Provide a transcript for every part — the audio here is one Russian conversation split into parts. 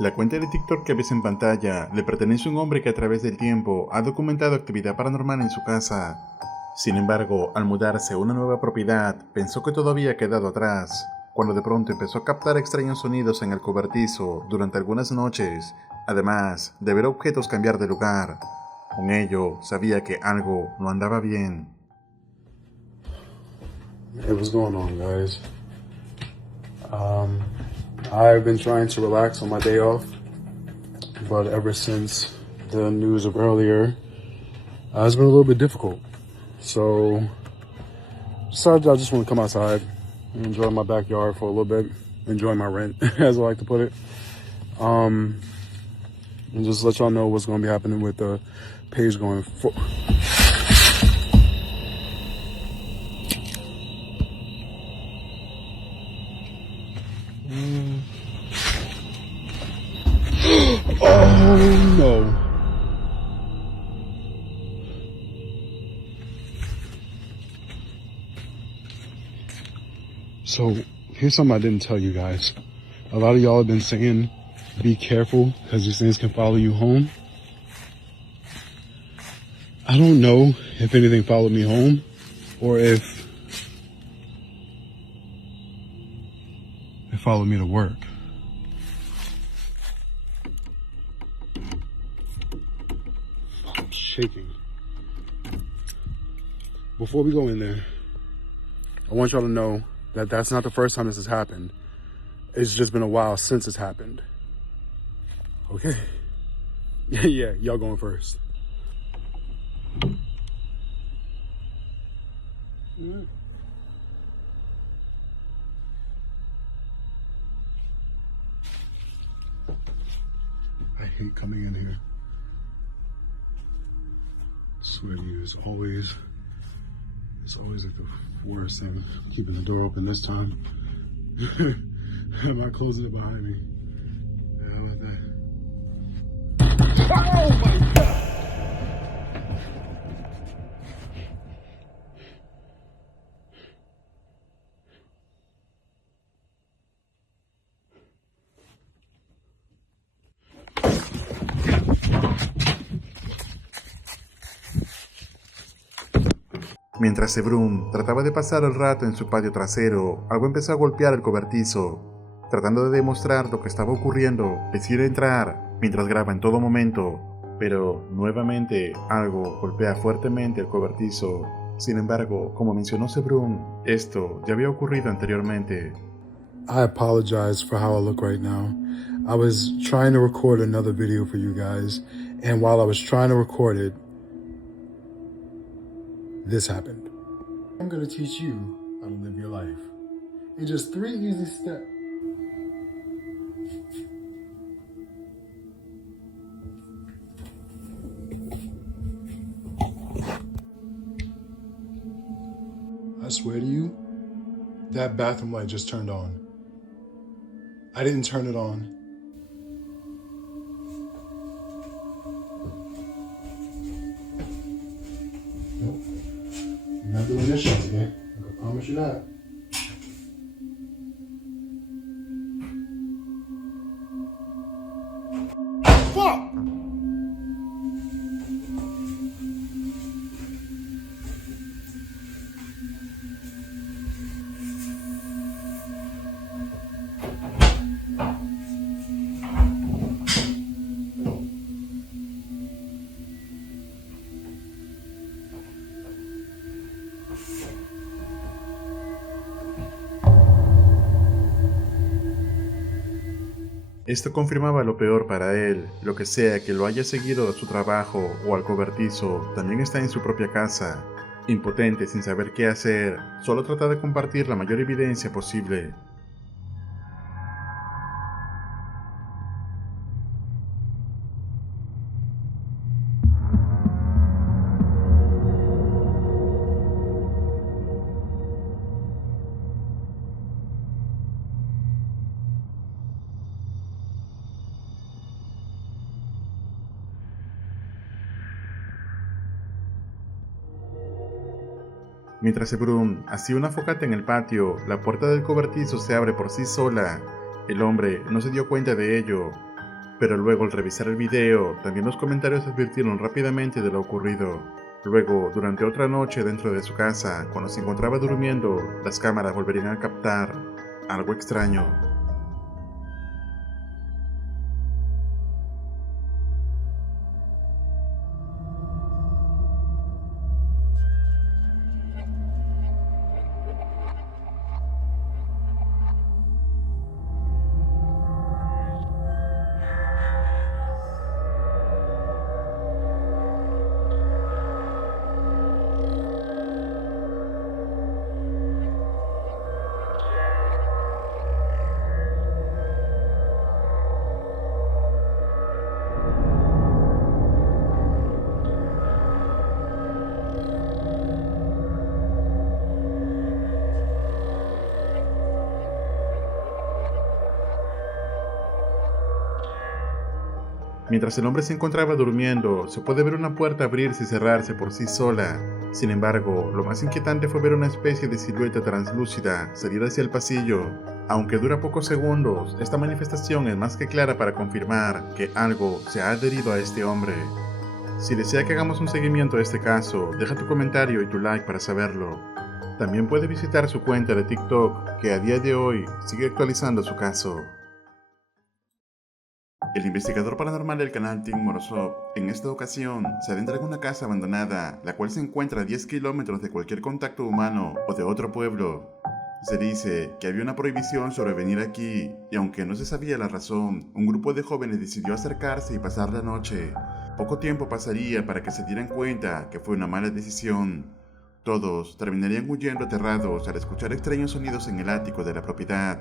La cuenta de TikTok que ves en pantalla le pertenece a un hombre que a través del tiempo ha documentado actividad paranormal en su casa. Sin embargo, al mudarse a una nueva propiedad, pensó que todo había quedado atrás, cuando de pronto empezó a captar extraños sonidos en el cobertizo durante algunas noches, además de ver objetos cambiar de lugar. Con ello, sabía que algo no andaba bien. Hey, what's going on, guys? I've been trying to relax on my day off, but ever since the news of earlier, it's been a little bit difficult. So, decided I just want to come outside and enjoy my backyard for a little bit, enjoy my rent, as I like to put it. And just let y'all know what's going to be happening with the page going forward. Oh no. So here's something I didn't tell you guys. A lot of y'all have been saying, be careful because these things can follow you home. I don't know if anything followed me home or if it followed me to work. I'm shaking. Before we go in there, I want y'all to know that that's not the first time this has happened. It's just been a while since it's happened. Okay? Yeah, y'all going first. I hate coming in here. I swear to you, it's always like the worst thing. Keeping the door open this time. Am I closing it behind me? Yeah, how about that? Oh my God! Mientras Sebrum trataba de pasar el rato en su patio trasero, algo empezó a golpear el cobertizo, tratando de demostrar lo que estaba ocurriendo, decide entrar, mientras graba en todo momento, pero nuevamente algo golpea fuertemente el cobertizo. Sin embargo, como mencionó Sebrum, esto ya había ocurrido anteriormente. I apologize for how I look right now. I was trying to record another video for you guys, and while I was trying to record it, this happened. I'm gonna teach you how to live your life in just 3 easy steps. I swear to you, that bathroom light just turned on. I didn't turn it on. Nope. You're not doing this shit again. I can promise you that. Fuck! Esto confirmaba lo peor para él, lo que sea que lo haya seguido a su trabajo o al cobertizo, también está en su propia casa. Impotente sin saber qué hacer, solo trata de compartir la mayor evidencia posible. Mientras Sebrum hacía una fogata en el patio, la puerta del cobertizo se abre por sí sola. El hombre no se dio cuenta de ello. Pero luego al revisar el video, también los comentarios advirtieron rápidamente de lo ocurrido. Luego, durante otra noche dentro de su casa, cuando se encontraba durmiendo, las cámaras volverían a captar algo extraño. Mientras el hombre se encontraba durmiendo, se puede ver una puerta abrirse y cerrarse por sí sola. Sin embargo, lo más inquietante fue ver una especie de silueta translúcida salir hacia el pasillo. Aunque dura pocos segundos, esta manifestación es más que clara para confirmar que algo se ha adherido a este hombre. Si desea que hagamos un seguimiento a este caso, deja tu comentario y tu like para saberlo. También puede visitar su cuenta de TikTok, que a día de hoy sigue actualizando su caso. El investigador paranormal del canal Team Morozov, en esta ocasión, se adentra en una casa abandonada, la cual se encuentra a 10 kilómetros de cualquier contacto humano o de otro pueblo. Se dice que había una prohibición sobre venir aquí, y aunque no se sabía la razón, un grupo de jóvenes decidió acercarse y pasar la noche. Poco tiempo pasaría para que se dieran cuenta que fue una mala decisión. Todos terminarían huyendo aterrados al escuchar extraños sonidos en el ático de la propiedad.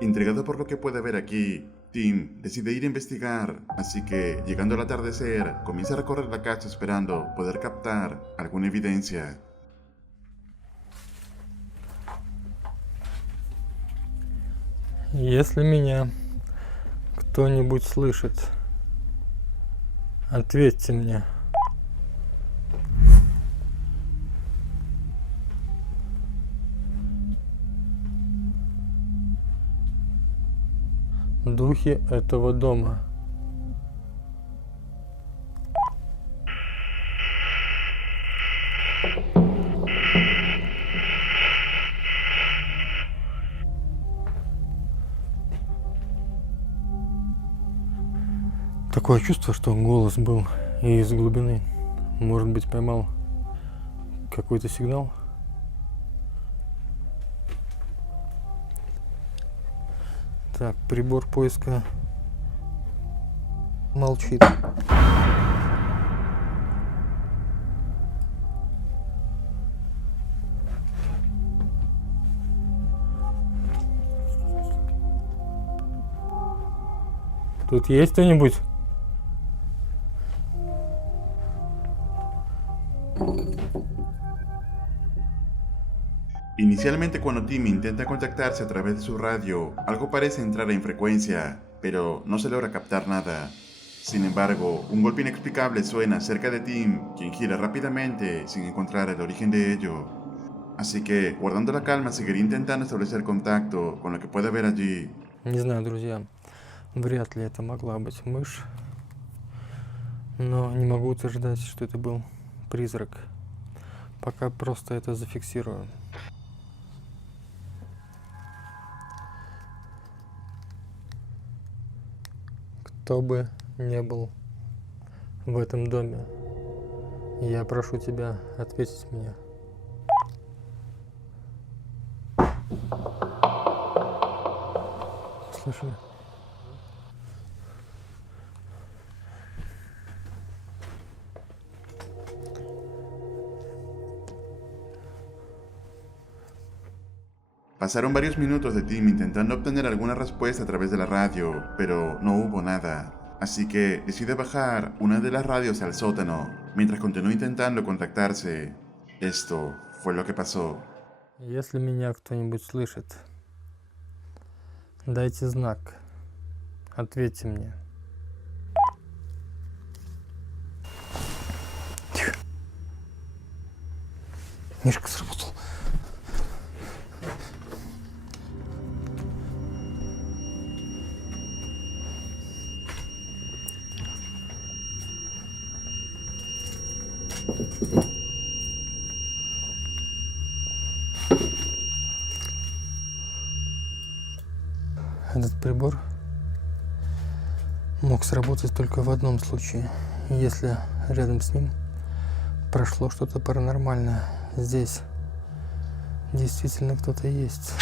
Intrigado por lo que puede haber aquí, Tim decide ir a investigar, así que, llegando al atardecer, comienza a recorrer la casa esperando poder captar alguna evidencia. Если меня кто-нибудь слышит, ответьте мне. Духи этого дома. Такое чувство, что голос был из глубины. Может быть, поймал какой-то сигнал. Так, прибор поиска молчит. Тут есть кто-нибудь? Inicialmente, cuando Tim intenta contactarse a través de su radio, algo parece entrar en frecuencia, pero no se logra captar nada. Sin embargo, un golpe inexplicable suena cerca de Tim, quien gira rápidamente sin encontrar el origen de ello. Así que, guardando la calma, seguirá intentando establecer contacto con lo que puede haber allí. Не знаю, друзья, вряд ли это могла быть мышь, но не могу утверждать, что это был призрак. Пока просто это зафиксирую. Кто бы не был в этом доме, я прошу тебя ответить мне. Слышали? Pasaron varios minutos de Tim intentando obtener alguna respuesta a través de la radio, pero no hubo nada. Así que decide bajar una de las radios al sótano, mientras continúa intentando contactarse. Esto fue lo que pasó. Если меня кто-нибудь слышит, дайте знак. Ответьте мне. Тихо. Мишка сработал. прибор мог сработать только в одном случае, если рядом с ним прошло что-то паранормальное. Здесь действительно кто-то есть.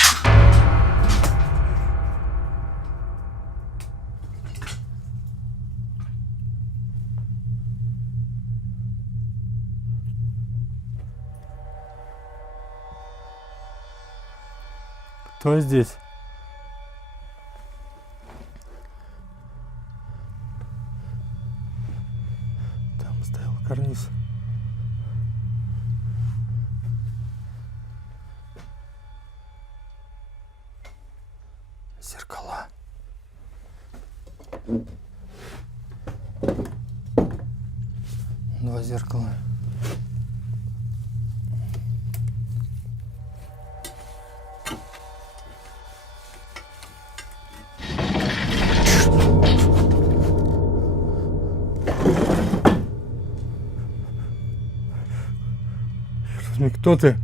Кто здесь? Там стоял карниз. Зеркала. Два зеркала. Кто ты?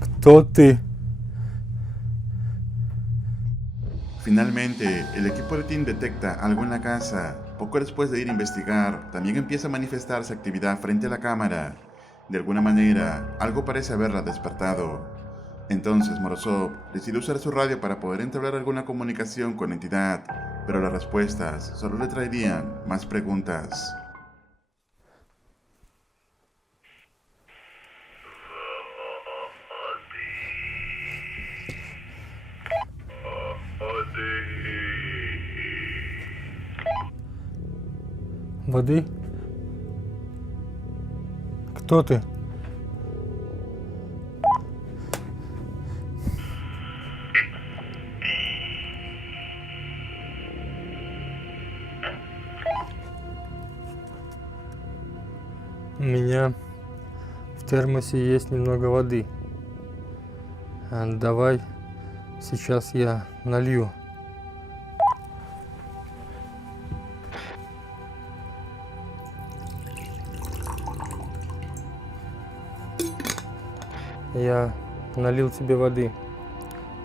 Кто ты? Finalmente, el equipo de Tim detecta algo en la casa. Poco después de ir a investigar, también empieza a manifestarse actividad frente a la cámara. De alguna manera, algo parece haberla despertado. Entonces Morozov decide usar su radio para poder entablar alguna comunicación con la entidad, pero las respuestas solo le traerían más preguntas. Воды? Кто ты? У меня в термосе есть немного воды. Давай сейчас я налью. Я налил тебе воды.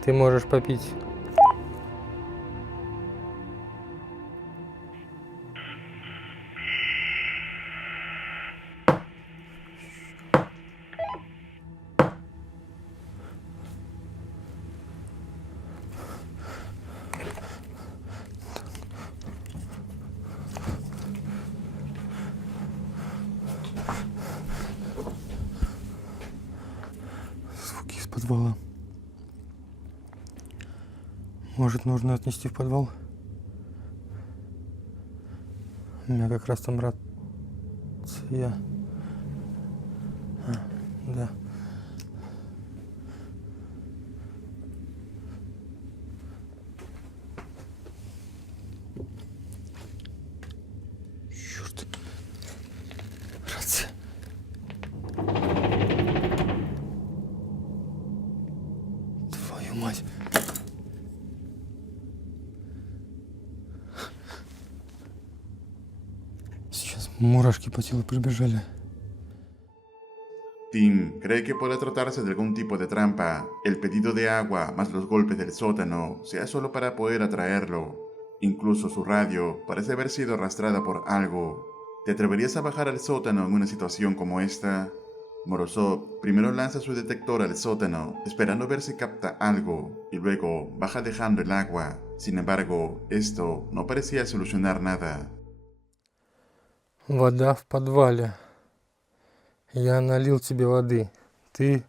Ты можешь попить. Звуки из подвала. Может, нужно отнести в подвал? У меня как раз там рация. Да. Черт. Рация. Твою мать. Сейчас мурашки по телу прибежали. Tim cree que puede tratarse de algún tipo de trampa. El pedido de agua más los golpes del sótano sea solo para poder atraerlo. Incluso su radio parece haber sido arrastrada por algo. ¿Te atreverías a bajar al sótano en una situación como esta? Morozov primero lanza su detector al sótano, esperando ver si capta algo, y luego baja dejando el agua. Sin embargo, esto no parecía solucionar nada. Вода в подвале. Я налил тебе воды. Ты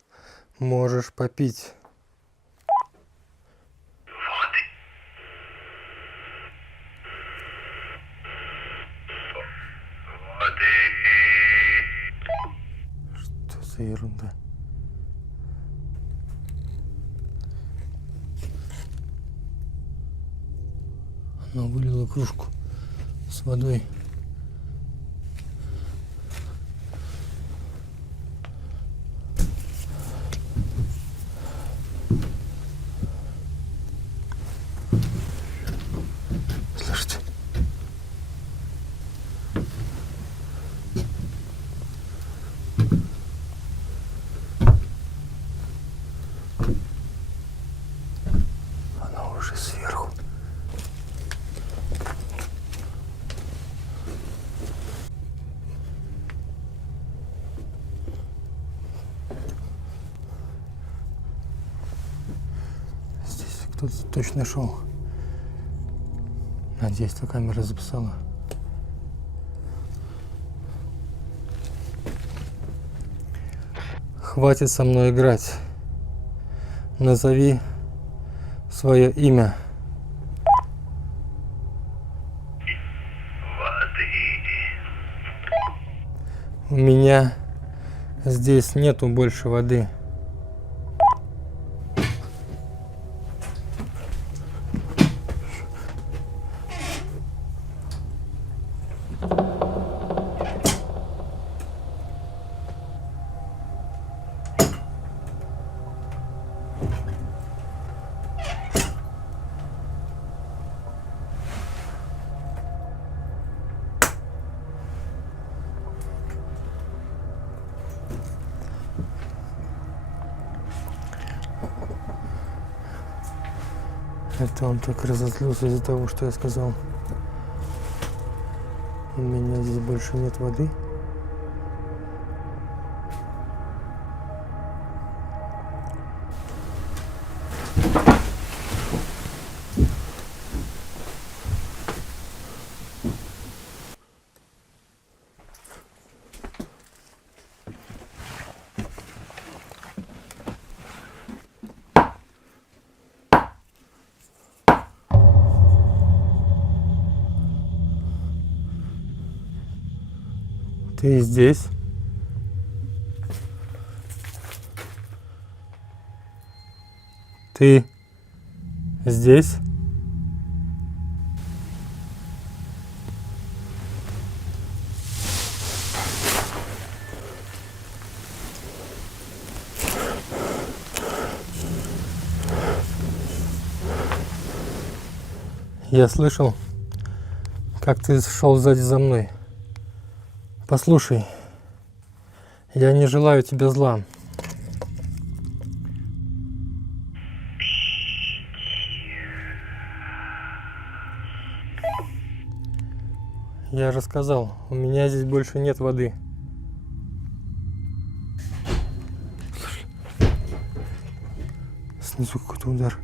можешь попить. Что за ерунда? Она вылила кружку с водой. Слышите? Она уже сверху. Здесь кто-то точно шел. Надеюсь, что камера записала. Хватит со мной играть. Назови свое имя. У меня здесь нету больше воды. Это он так разозлился из-за того, что я сказал. У меня здесь больше нет воды. Ты здесь? Ты здесь? Я слышал, как ты шел сзади за мной. Послушай, я не желаю тебе зла. Я же сказал, у меня здесь больше нет воды. Слушай, снизу какой-то удар.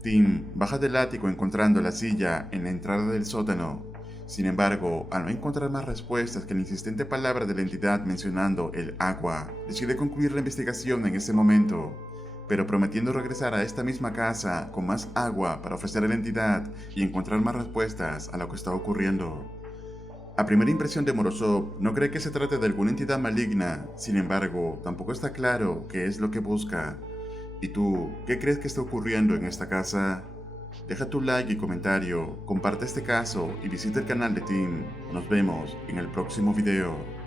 Tim baja del ático encontrando la silla en la entrada del sótano. Sin embargo, al no encontrar más respuestas que la insistente palabra de la entidad mencionando el agua, decide concluir la investigación en ese momento, pero prometiendo regresar a esta misma casa con más agua para ofrecer a la entidad y encontrar más respuestas a lo que está ocurriendo. A primera impresión de Morozov, no cree que se trate de alguna entidad maligna, sin embargo, tampoco está claro qué es lo que busca. ¿Y tú, qué crees que está ocurriendo en esta casa? Deja tu like y comentario, comparte este caso y visita el canal de Tim. Nos vemos en el próximo video.